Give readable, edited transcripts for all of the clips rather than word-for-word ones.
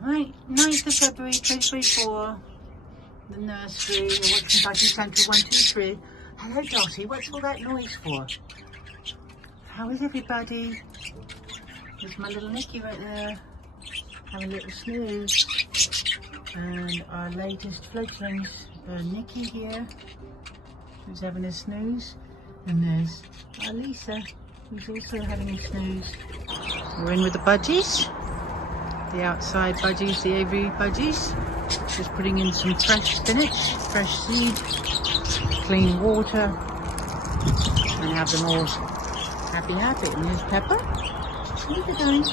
Right, 9th of February 2024, the nursery, you're watching Budgies Central 123. Hello Dottie, what's all that noise for? How is everybody? There's my little Nicky right there, having a little snooze. And our latest fledglings, Nicky here, who's having a snooze. And there's our Lisa, who's also having a snooze. We're in with the Budgies. The outside Budgies, the aviary Budgies. Just putting in some fresh spinach, fresh seed, clean water, and have them all happy. And there's Pepper. What are you doing?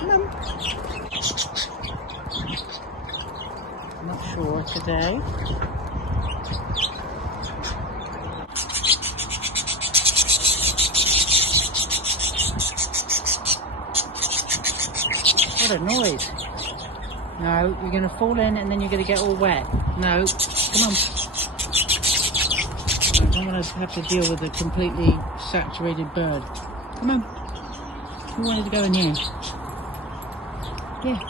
Come on. Not sure today. What a noise. No, you're going to fall in and then you're going to get all wet. No, come on. I don't want to have to deal with a completely saturated bird. Come on. Who wanted to go in here? Yeah.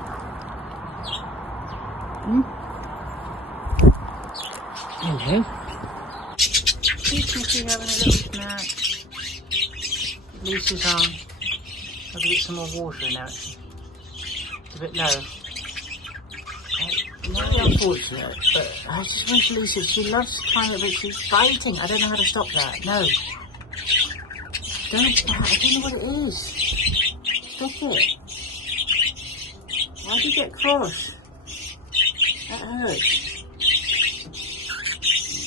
Hello. She's having a little snack. Lisa's on. I'll get some more water in there. It's a bit low. Very unfortunate, but I just wish Lisa, she loves trying it, but she's biting. I don't know how to stop that. No. I don't know what it is. Stop it. Why do you get cross? That hurts.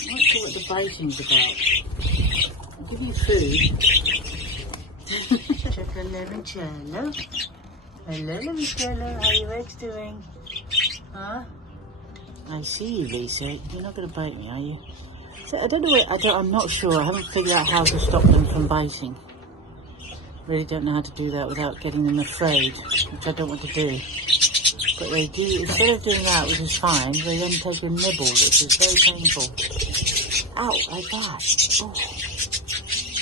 I'm not sure what the biting's about. I'll give you food. Chocolate limoncello. Hello, limoncello. How are your eggs doing? Huh? I see you, Lisa. You're not going to bite me, are you? So, I don't know. I'm not sure. I haven't figured out how to stop them from biting. Really don't know how to do that without getting them afraid, which I don't want to do. But they do, instead of doing that, which is fine, they then take a nibble, which is very painful. Ow, like that. Oh.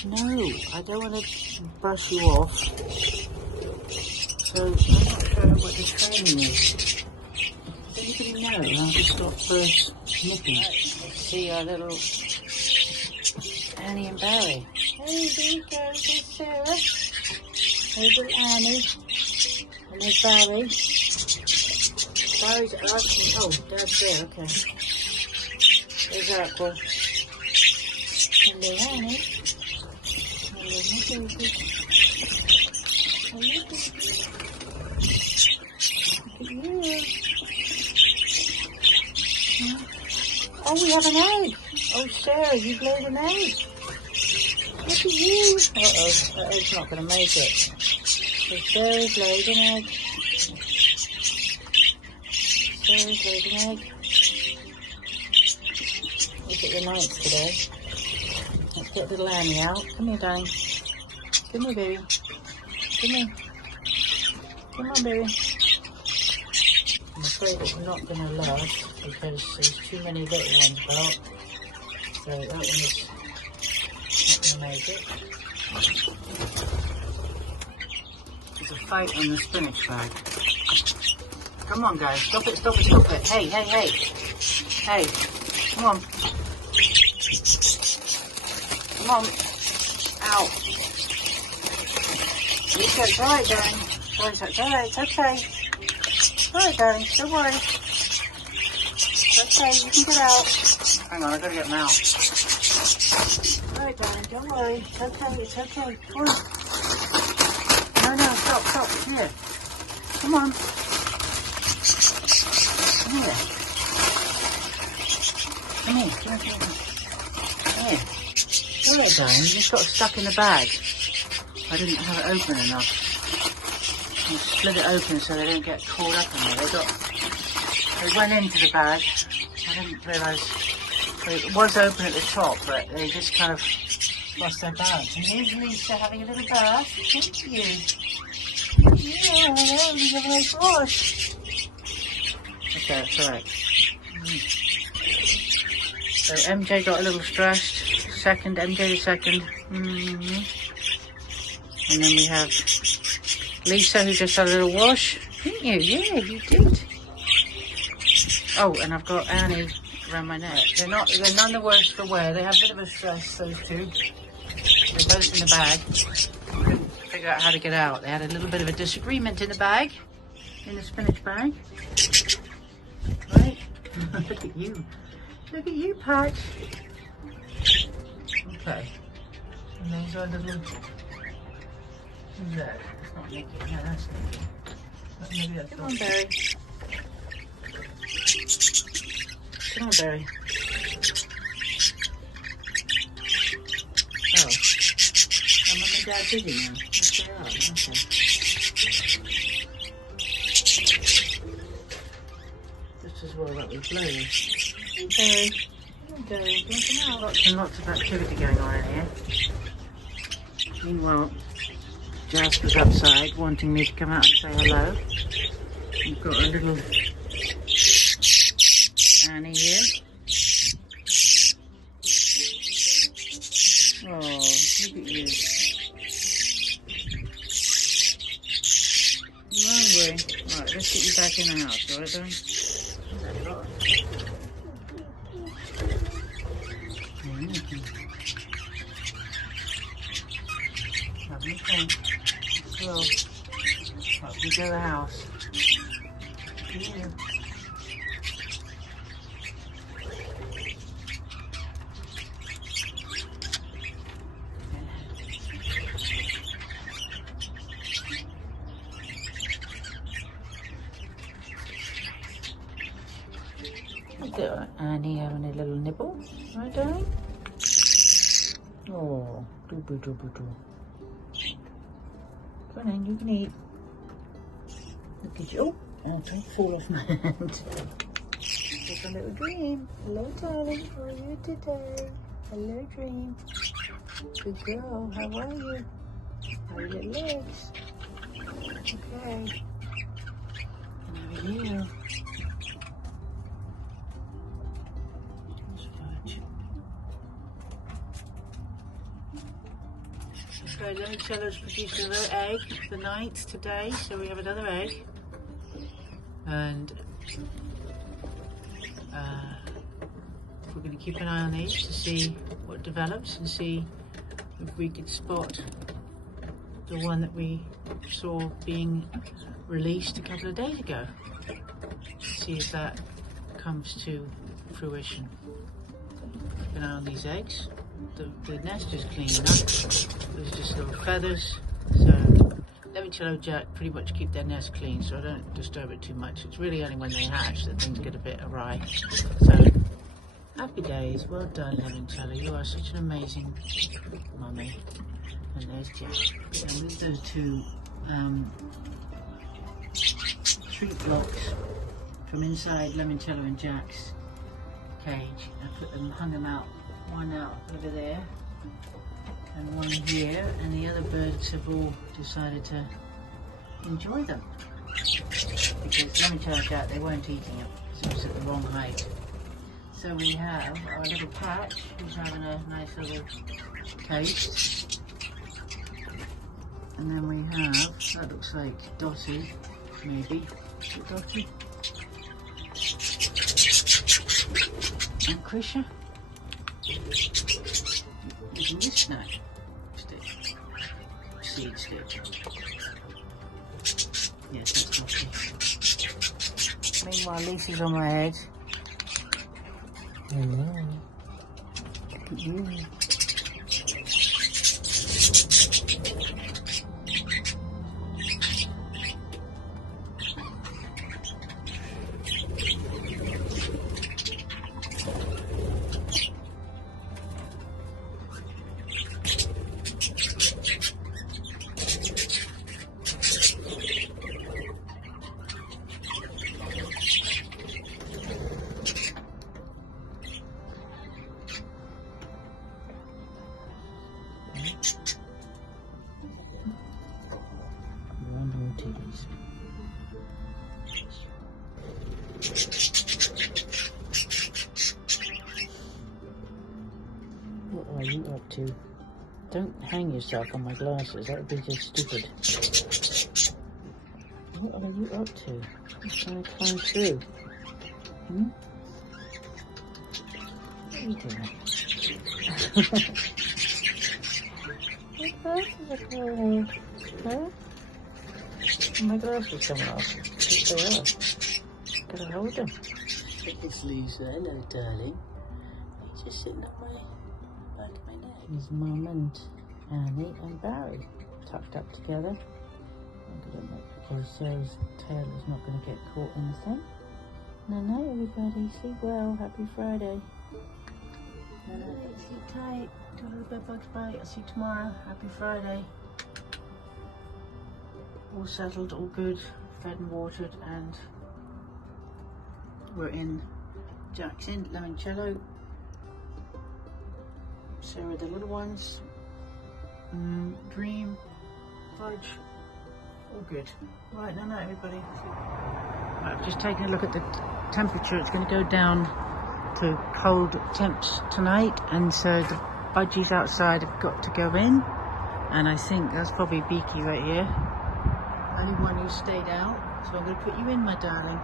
No, I don't want to brush you off. So, I'm not sure what the training is. Does anybody know how to stop birds nipping? Let's see our little Annie and Barry. Hey, there's Sarah. There's little Annie. And there's Barry. Barry's at us. Oh, Dad's there, okay. There's Aqua. Hello, Annie. Hello, Nicky. Hello, Nicky. Look at you. Oh, we have an egg. Oh, Sarah, you've laid an egg. Look at you. Uh-oh, that egg's not going to make it. So Sarah's laid an egg. Sarah's laid an egg. Look at the nights today. Let's get little Annie out. Come here, darling. Come here, baby. Come here. Come on, baby. I'm afraid it's not going to last because there's too many little ones about. So that one is not going to make it. There's a fight on the spinach bag. Come on guys, stop it, stop it, stop it. Hey, hey, hey. Hey, come on. Come on. Ow. It's alright, darling. It's alright, it's okay. Alright, darling, don't worry. It's okay, you can get out. Hang on, I gotta get them out. Alright, darling, don't worry. It's okay, it's okay. Come on. No, stop. Here. Come on. Come here. Come here. Alright, darling, you just got stuck in the bag. I didn't have it open enough. You split it open so they don't get caught up in there. They went into the bag. I didn't realise it was open at the top, but they just kind of lost their balance. And here's Lisa having a little bath. Thank you. Yeah, he's having a nice wash. Okay, it's alright. So MJ got a little stressed. MJ the second. And then we have Lisa, who just had a little wash. Didn't you? Yeah, you did. Oh, and I've got Annie around my neck. They're none the worse for wear. They have a bit of a stress, those two. They're both in the bag. Couldn't figure out how to get out. They had a little bit of a disagreement in the bag, in the spinach bag. Right? Look at you. Look at you, Patch. Okay. And these are little... Who's that? It's not Nikki. No, that's Nikki. Maybe that's Come on, Barry. Come on, Barry. Oh. I'm Mum and Dad busy now. Yes, they are. Okay. Just as well that we blow. Okay. Okay. Lots and lots of activity going on in here. Meanwhile, Jasper's outside wanting me to come out and say hello. We've got a little Annie here. Oh, look at you. You hungry? Right, let's get you back in the house, alright, darling? Lovely thing. Well, up we go the house. Yeah. Look at Annie having a little nibble, right, darling? Oh, do. Come on, you can eat. Look at you. Oh, don't fall off my hand. Just a little dream. Hello, darling. How are you today? Hello, dream. Good girl. How are you? How are your legs? Okay. How are you? So Limoncello's produced another egg the night today, so we have another egg, and we're going to keep an eye on these to see what develops and see if we could spot the one that we saw being released a couple of days ago. See if that comes to fruition. Keep an eye on these eggs. The nest is clean enough. There's just little feathers. So Limoncello Jack pretty much keep their nest clean, so I don't disturb it too much. It's really only when they hatch that things get a bit awry. So happy days. Well done, Limoncello. You are such an amazing mummy. And there's Jack. And with those two treat blocks from inside Limoncello and Jack's cage, I hung them out. One out over there and one here, and the other birds have all decided to enjoy them because Limoncello Jack, they weren't eating it, so it's at the wrong height. So we have our little Patch who's having a nice little taste, and then we have, that looks like Dottie, maybe. Is it Dottie? And Krisha. Using this snack stick, seed stick. Yes, that's Dottie. Meanwhile, Lisa's on my head. Hello. Look at you. What are you up to? Don't hang yourself on my glasses, that would be just stupid. What are you up to? You're trying to climb through. What are you doing? What glasses are going? Huh? My glasses come off. Yes, they are. Gotta hold them. It's Lisa. Hello, darling. He's just sitting up my back of my neck. Here's Mum and Annie and Barry tucked up together. I'm gonna make because Sarah's tail is not going to get caught in the thing. No, no, everybody. Sleep well. Happy Friday. No, no, sleep tight. Do a little bit of Bugs Bite. I'll see you tomorrow. Happy Friday. All settled, all good, fed and watered, and we're in Jackson, Limoncello, Sarah the little ones, Dream, Fudge, all good. Right, no, everybody. Right, I've just taken a look at the temperature. It's going to go down to cold temps tonight, and so the budgies outside have got to go in, and I think that's probably Beaky right here. Only one who stayed out, so I'm going to put you in, my darling.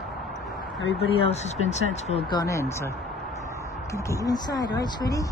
Everybody else has been sensible and gone in, so I'm going to get you inside, alright, sweetie?